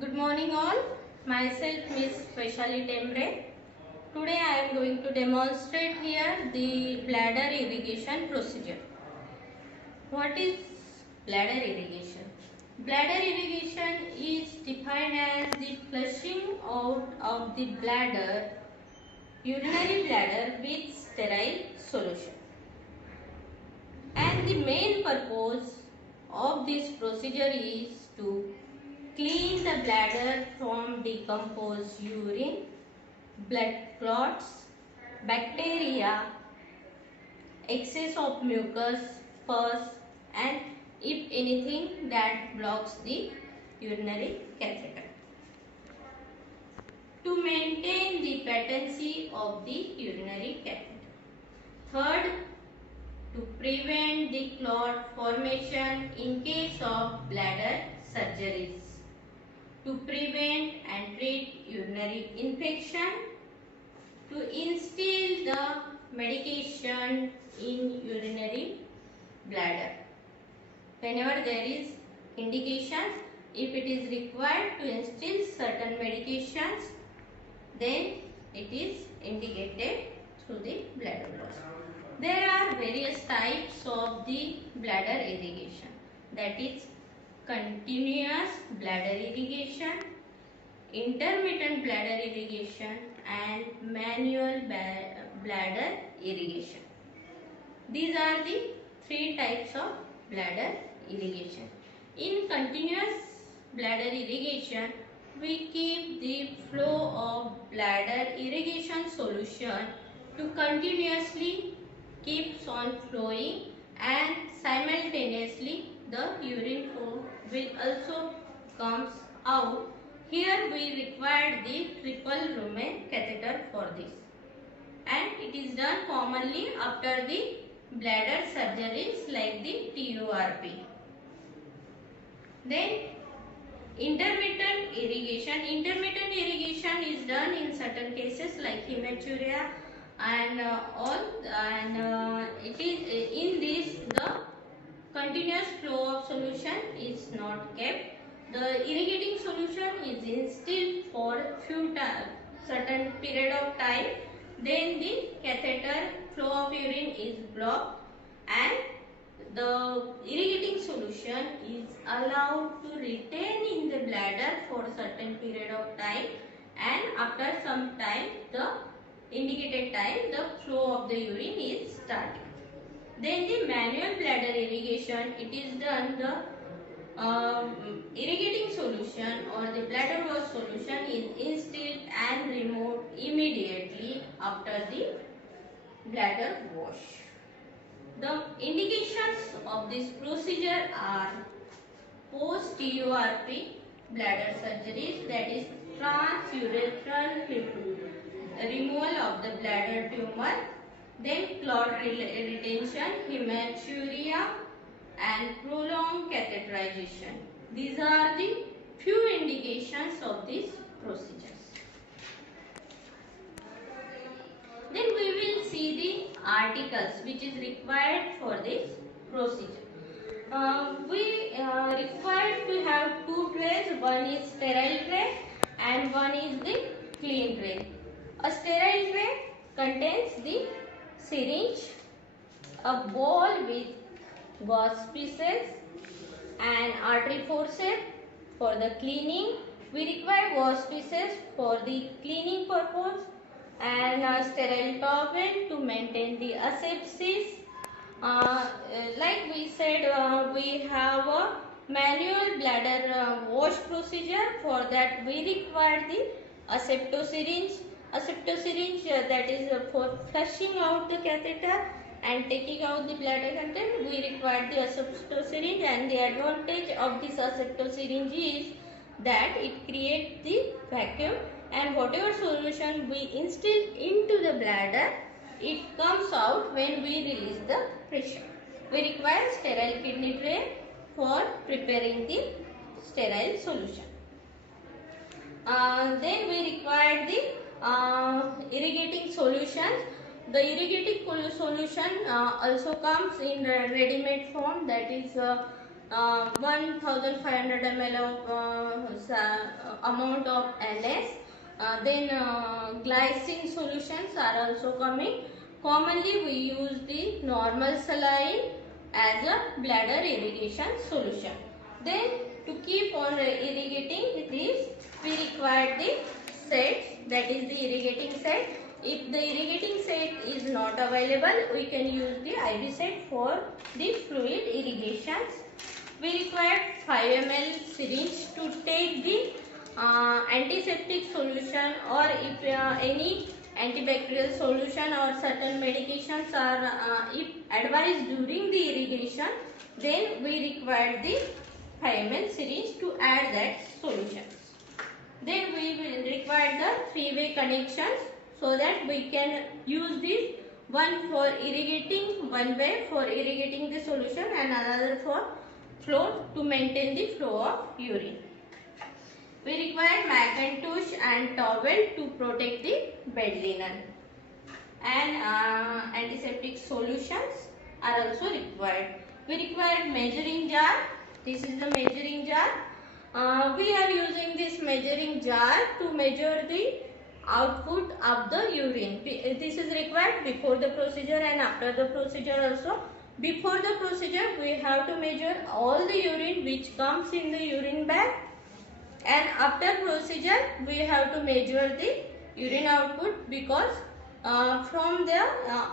Good morning all. Myself Miss Vaishali Tembre. Today I am going to demonstrate here the bladder irrigation procedure. What is bladder irrigation? Bladder irrigation is defined as the flushing out of the bladder, urinary bladder with sterile solution. And the main purpose of this procedure is to clean the bladder from decomposed urine, blood clots, bacteria, excess of mucus, pus, and if anything that blocks the urinary catheter. To maintain the patency of the urinary catheter. Third, to prevent the clot formation in case of bladder surgeries. To prevent and treat urinary infection, to instill the medication in urinary bladder. Whenever there is indications, if it is required to instill certain medications, then it is indicated through the bladder loss. There are various types of the bladder irrigation, that is continuous bladder irrigation, intermittent bladder irrigation and manual bladder irrigation. These are the three types of bladder irrigation. In continuous bladder irrigation, we keep the flow of bladder irrigation solution to continuously keeps on flowing and simultaneously the urine flow will also comes out. Here we require the triple lumen catheter for this, and it is done commonly after the bladder surgeries like the TURP. Then intermittent irrigation. Intermittent irrigation is done in certain cases like hematuria and it is in this the continuous flow of solution is not kept. The irrigating solution is instilled for certain period of time. Then the catheter flow of urine is blocked and the irrigating solution is allowed to retain in the bladder for certain period of time, and after some time, the indicated time, the flow of the urine is started. Then the manual bladder irrigation, it is done the irrigating solution or the bladder wash solution is instilled and removed immediately after the bladder wash. The indications of this procedure are post-TURP bladder surgeries, that is transurethral removal of the bladder tumor, then clot retention, hematuria and prolonged catheterization. These are the few indications of these procedures. Then we will see the articles which is required for this procedure. We required to have two trays. One is sterile tray and one is the clean tray. A sterile tray contains the syringe, a ball with gauze pieces and artery forceps for the cleaning. We require gauze pieces for the cleaning purpose and a sterile towel to maintain the asepsis. Like we said, we have a manual bladder wash procedure. For that we require the asepto syringe. Asepto syringe that is for flushing out the catheter and taking out the bladder content. We require the asepto syringe, and the advantage of this asepto syringe is that it creates the vacuum, and whatever solution we instill into the bladder, it comes out when we release the pressure. We require sterile kidney tray for preparing the sterile solution. Then we require the irrigating solution. The irrigating solution also comes in ready-made form, that is 1500 ml of amount of NS. Then glycine solutions are also coming. Commonly we use the normal saline as a bladder irrigation solution. Then to keep on irrigating this, we require the sets, that is the irrigating set. If the irrigating set is not available, we can use the IV set for the fluid irrigations. We require 5 ml syringe to take the antiseptic solution, or if any antibacterial solution or certain medications are if advised during the irrigation, then we require the 5 ml syringe to add that solution. Then we will require the three-way connections so that we can use this, one for irrigating, one way for irrigating the solution and another for flow to maintain the flow of urine. We require Macintosh and towel to protect the bed linen, and antiseptic solutions are also required. We require measuring jar. This is the measuring jar. We are using this measuring jar to measure the output of the urine. This is required before the procedure and after the procedure also. Before the procedure, we have to measure all the urine which comes in the urine bag, and after procedure we have to measure the urine output, because from the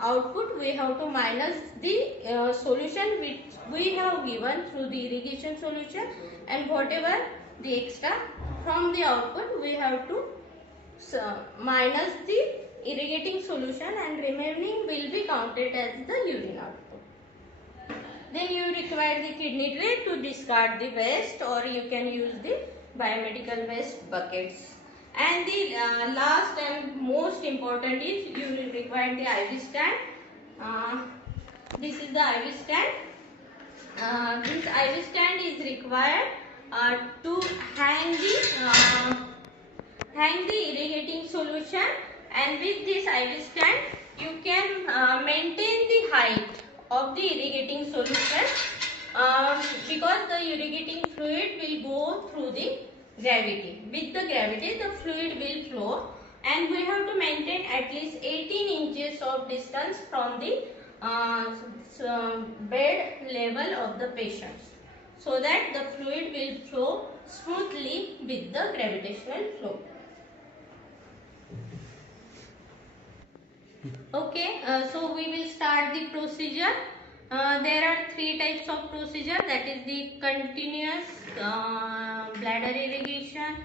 output we have to minus the solution which we have given through the irrigation solution, and whatever the extra from the output we have to minus the irrigating solution, and remaining will be counted as the urine output. Then you require the kidney tray to discard the waste, or you can use the biomedical waste buckets. And the last and most important is you will require the IV stand. This is the IV stand. This IV stand is required to hang the irrigating solution, and with this IV stand you can maintain the height of the irrigating solution, because the irrigating fluid will go through the gravity. With the gravity the fluid will flow, and we have to maintain at least 18 inches of distance from the bed level of the patient, so that the fluid will flow smoothly with the gravitational flow. Okay, so we will start the procedure. There are three types of procedure, that is the continuous bladder irrigation,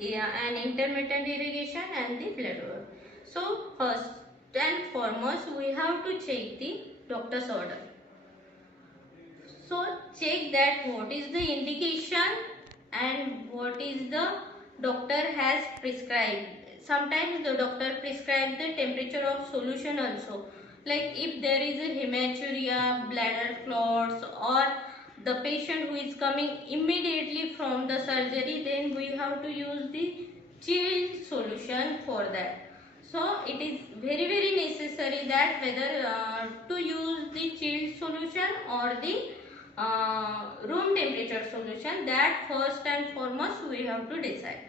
and intermittent irrigation, and the blood work. So first and foremost we have to check the doctor's order. So check that what is the indication and what is the doctor has prescribed. Sometimes the doctor prescribes the temperature of solution also. Like if there is a hematuria, bladder clots, or the patient who is coming immediately from the surgery, then we have to use the chilled solution for that. So it is very necessary that whether to use the chilled solution or the room temperature solution, that first and foremost we have to decide.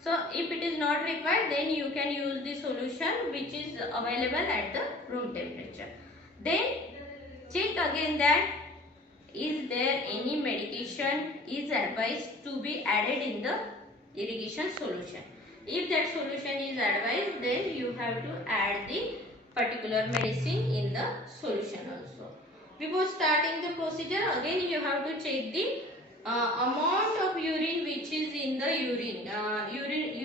So if it is not required, then you can use the solution which is available at the room temperature. Then check again that is there any medication is advised to be added in the irrigation solution. If that solution is advised, then you have to add the particular medicine in the solution also. Before starting the procedure, again you have to check the amount of urine which is in the urine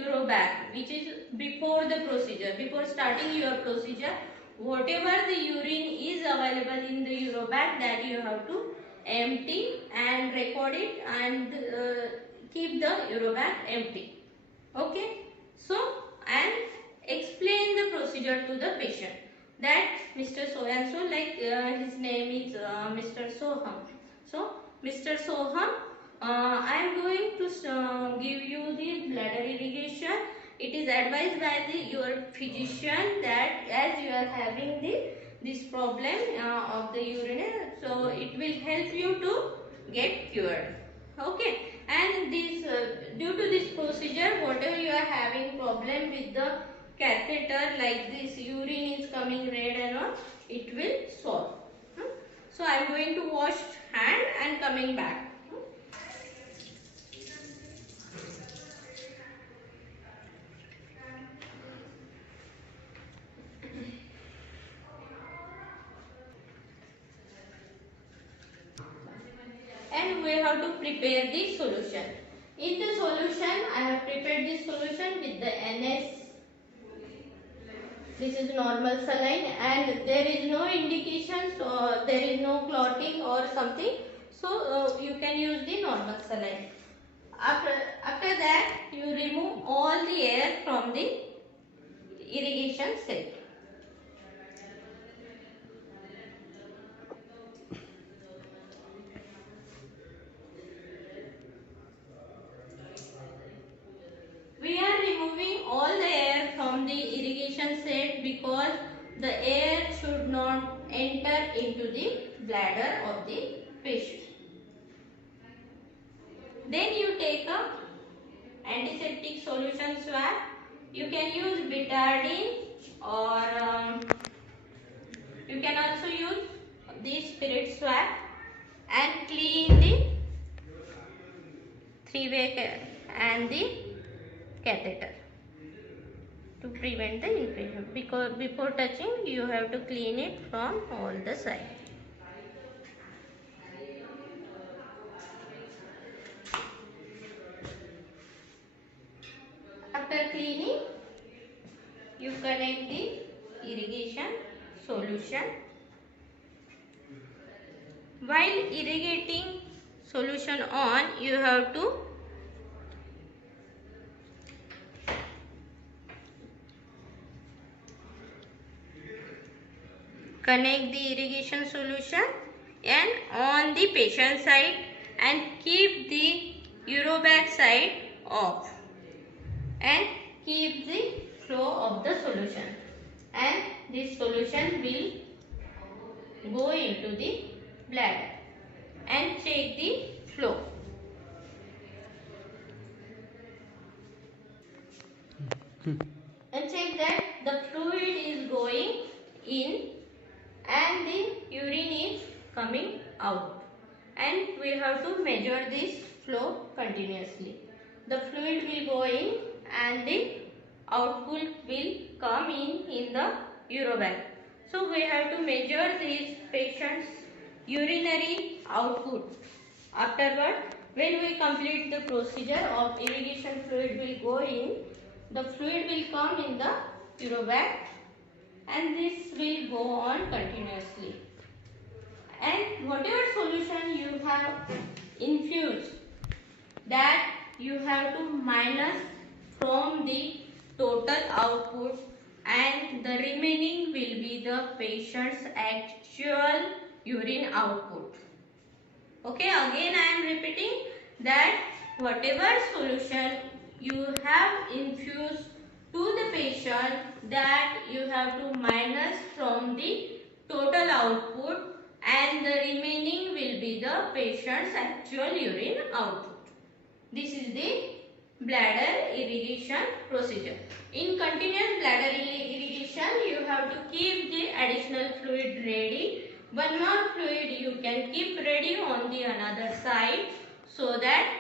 urobag, which is before the procedure. Before starting your procedure, whatever the urine is available in the urobag, that you have to empty and record it, and keep the urobag empty. Okay, so and explain the procedure to the patient, that Mr. So and so, like his name is Mr. Soham. So Mr. Soham, I am going to give you the bladder irrigation. It is advised by your physician that as you are having this problem of the urinary, so it will help you to get cured. Okay, and this due to this procedure, whatever you are having problem with the catheter, like this urine is coming red and all, it will solve. So I am going to wash hand and coming back. And we have to prepare the solution. In the solution, I have prepared this solution with the NS. This is normal saline and there is no indications or there is no clotting or something. So you can use the normal saline. After that, you remove all the air from the irrigation set. We are removing all the air from the irrigation set because the air should not enter into the bladder of the patient. Then you take a antiseptic solution swab. You can use betadine or you can also use the spirit swab and clean the three-way and the catheter to prevent the infection, because before touching you have to clean it from all the sides. After cleaning, you connect the irrigation solution. While irrigating solution on, you have to connect the irrigation solution and on the patient side and keep the urobag side off and keep the flow of the solution, and this solution will go into the bladder and check the flow. And check that the fluid is going in and the urine is coming out, and we have to measure this flow continuously. The fluid will go in and the output will come in the urobag. So we have to measure this patient's urinary output. Afterward, when we complete the procedure of irrigation, fluid will go in, the fluid will come in the urobag and this will go on continuously. And whatever solution you have infused, that you have to minus from the total output, and the remaining will be the patient's actual urine output. Okay, again I am repeating that whatever solution you have infused to the patient, that you have to minus from the total output, and the remaining will be the patient's actual urine output. This is the bladder irrigation procedure. In continuous bladder irrigation, you have to keep the additional fluid ready. One more fluid you can keep ready on the another side, so that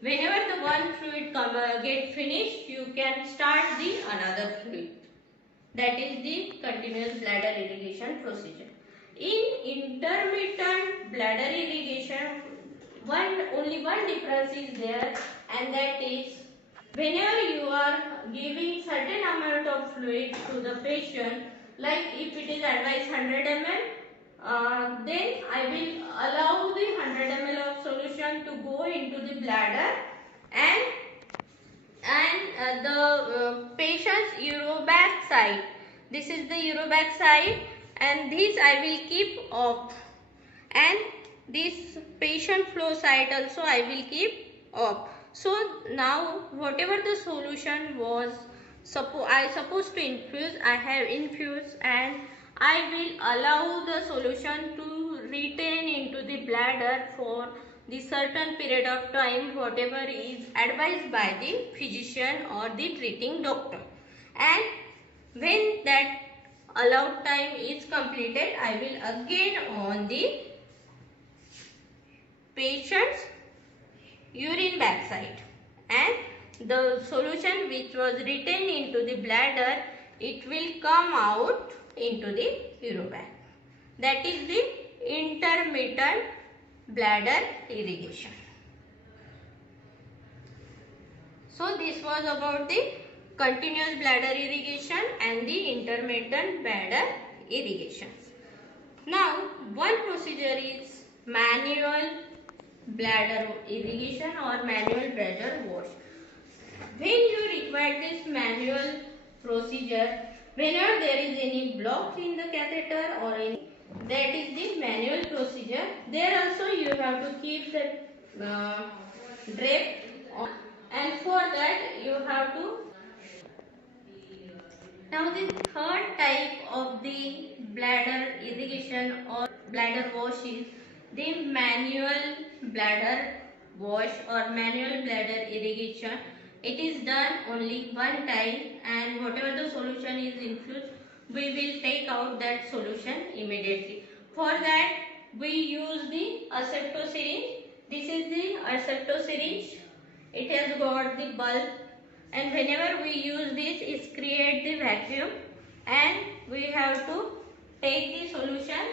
whenever the one fluid get finished, you can start the another fluid. That is the continuous bladder irrigation procedure. In intermittent bladder irrigation, only one difference is there, and that is whenever you are giving certain amount of fluid to the patient, like if it is advised 100 ml, then I will allow the 100 ml of solution to go into the bladder, and the patient's urobag side. This is the urobag side, and this I will keep off, and this patient flow side also I will keep off. So now whatever the solution was I supposed to infuse, I have infused, and I will allow the solution to retain into the bladder for the certain period of time whatever is advised by the physician or the treating doctor. And when that allowed time is completed, I will again on the patient's urine backside, and the solution which was retained into the bladder, it will come out into the urobag. That is the intermittent bladder irrigation. So this was about the continuous bladder irrigation and the intermittent bladder irrigation. Now one procedure is manual bladder irrigation or manual bladder wash. When you require this manual procedure, whenever there is any block in the catheter or any, that is the manual procedure. There also you have to keep the drape on, and for that you have to. Now the third type of the bladder irrigation or bladder wash is the manual bladder wash or manual bladder irrigation. It is done only one time, and whatever the solution is infused, we will take out that solution immediately. For that we use the asepto syringe. This is the asepto syringe. It has got the bulb, and whenever we use this, it creates the vacuum, and we have to take the solution.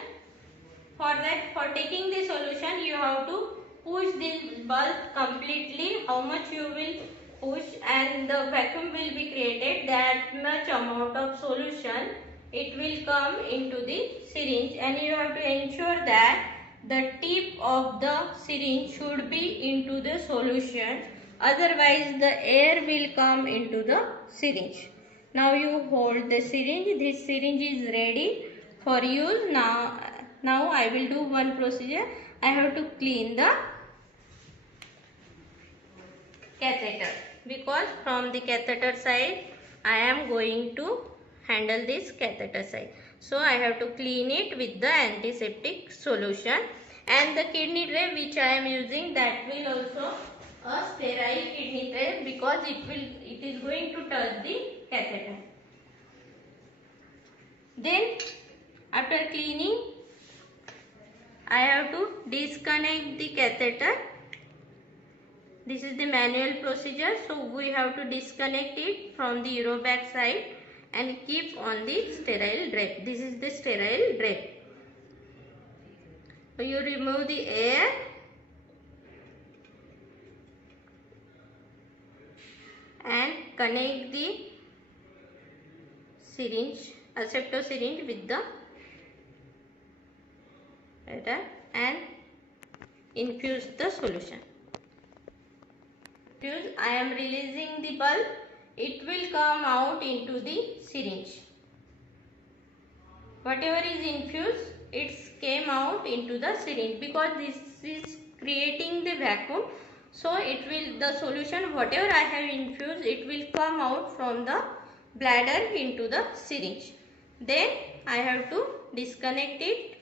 For that, for taking the solution, you have to push this bulb completely. How much you will push, and the vacuum will be created. That much amount of solution it will come into the syringe, and you have to ensure that the tip of the syringe should be into the solution. Otherwise, the air will come into the syringe. Now you hold the syringe. This syringe is ready for use. Now I will do one procedure. I have to clean the catheter, because from the catheter side I am going to handle this catheter side. So I have to clean it with the antiseptic solution, and the kidney tray which I am using, that will also a sterile kidney tray, because it is going to touch the catheter. Then after cleaning, I have to disconnect the catheter. This is the manual procedure, so we have to disconnect it from the urobag side and keep on the sterile drape. This is the sterile drape. So you remove the air and connect the syringe, asepto syringe, with the catheter and infuse the solution. I am releasing the bulb. It will come out into the syringe. Whatever is infused, it came out into the syringe, because this is creating the vacuum. So it will, the solution whatever I have infused, it will come out from the bladder into the syringe. Then I have to disconnect it,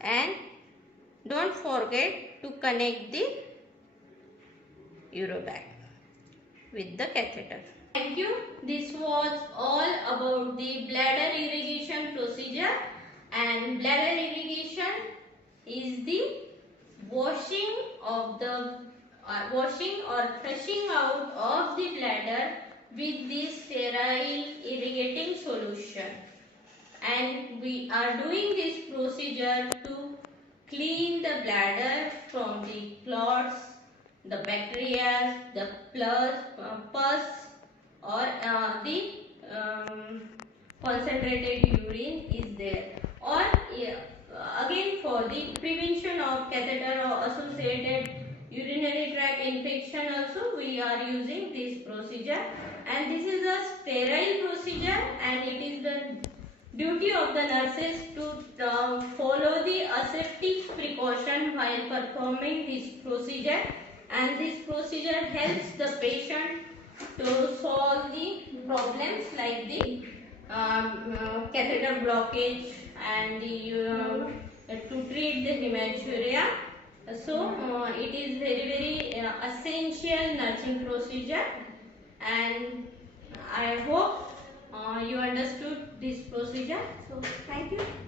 and don't forget to connect the urobag with the catheter. Thank you. This was all about the bladder irrigation procedure. And bladder irrigation is the washing or flushing out of the bladder with the sterile irrigating solution. And we are doing this procedure to clean the bladder from the clots, the bacteria, the pus, or the concentrated urine is there. Or again, for the prevention of catheter or associated urinary tract infection also, we are using this procedure. And this is a sterile procedure, and it is the duty of the nurses to follow the aseptic precaution while performing this procedure. And this procedure helps the patient to solve the problems like the catheter blockage and the to treat the hematuria. So it is very essential nursing procedure, and I hope you understood this procedure. So thank you.